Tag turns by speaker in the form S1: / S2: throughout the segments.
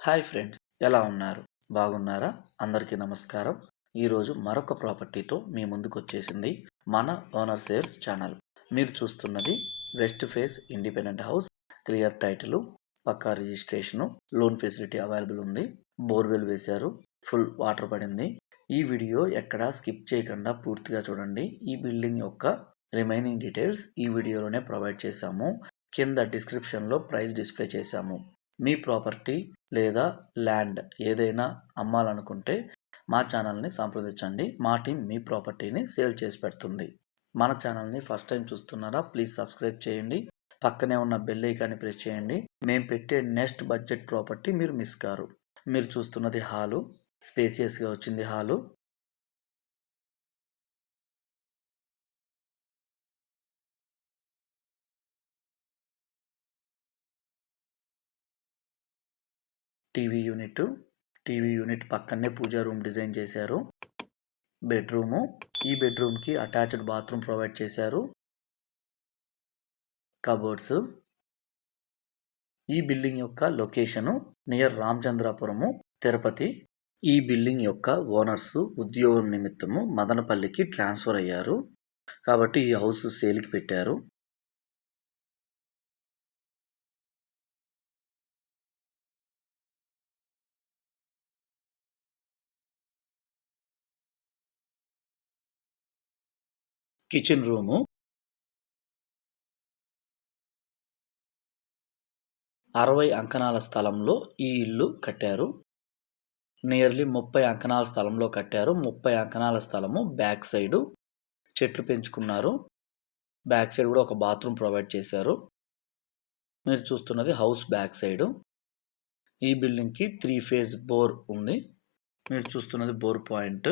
S1: Hi friends ఎలా ఉన్నారు? బాగున్నారా? అందరికీ నమస్కారం. ఈరోజు మరొక ప్రాపర్టీతో మీ ముందుకు వచ్చేసింది మన ఓనర్ సేల్స్ ఛానల్. మీరు చూస్తున్నది west face independent house clear title pucca registration loan facility available ఉంది బోర్వెల్ వేశారు ఫుల్ వాటర్ పడింది. ఈ వీడియో ఎక్కడా స్కిప్ చేయకుండా పూర్తిగా చూడండి. ఈ బిల్డింగ్ యొక్క రిమైనింగ్ డీటెయిల్స్ ఈ వీడియోలోనే ప్రొవైడ్ చేశాము. కింద డిస్క్రిప్షన్లో ప్రైస్ డిస్ప్లే చేశాము. మీ ప్రాపర్టీ లేదా ల్యాండ్ ఏదైనా అమ్మాలనుకుంటే మా ఛానల్ని సంప్రదించండి. మా టీం మీ ప్రాపర్టీని సేల్ చేసి పెడుతుంది. మన ఛానల్ని ఫస్ట్ టైం చూస్తున్నారా? ప్లీజ్ సబ్స్క్రైబ్ చేయండి. పక్కనే ఉన్న బెల్ ఐకాన్ని ప్రెస్ చేయండి. మేము పెట్టే నెక్స్ట్ బడ్జెట్ ప్రాపర్టీ మీరు మిస్ కారు. మీరు చూస్తున్నది హాలు. స్పేసియస్గా వచ్చింది hall. TV unit. TV unit పక్కనే పూజా రూమ్ డిజైన్ చేశారు. బెడ్రూము. ఈ బెడ్రూమ్కి అటాచ్డ్ బాత్రూమ్ ప్రొవైడ్ చేశారు. కబోర్డ్స్. ఈ బిల్డింగ్ యొక్క లొకేషను నియర్ రామచంద్రాపురము తిరుపతి. ఈ బిల్డింగ్ యొక్క ఓనర్స్ ఉద్యోగం నిమిత్తము మదనపల్లికి ట్రాన్స్ఫర్ అయ్యారు. కాబట్టి ఈ హౌస్ సేల్కి పెట్టారు. Kitchen room. అరవై అంకణాల స్థలంలో ఈ ఇల్లు కట్టారు. నియర్లీ ముప్పై అంకణాల స్థలంలో కట్టారు. ముప్పై అంకణాల స్థలము బ్యాక్ సైడు చెట్లు పెంచుకున్నారు. బ్యాక్ సైడ్ కూడా ఒక బాత్రూమ్ ప్రొవైడ్ చేశారు. మీరు చూస్తున్నది హౌస్ బ్యాక్ సైడు. ఈ బిల్డింగ్కి త్రీ ఫేజ్ బోర్ ఉంది. మీరు చూస్తున్నది బోర్ పాయింట్.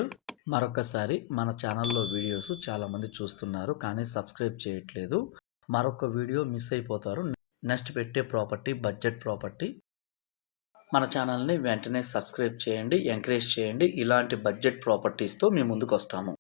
S1: మరొకసారి మన ఛానల్లో వీడియోస్ చాలామంది చూస్తున్నారు కానీ సబ్స్క్రైబ్ చేయట్లేదు. మరొక వీడియో మిస్ అయిపోతారు. నెక్స్ట్ పెట్టే ప్రాపర్టీ బడ్జెట్ ప్రాపర్టీ. మన ఛానల్ని వెంటనే సబ్స్క్రైబ్ చేయండి ఎంకరేజ్ చేయండి. ఇలాంటి బడ్జెట్ ప్రాపర్టీస్తో మేము ముందుకు వస్తాము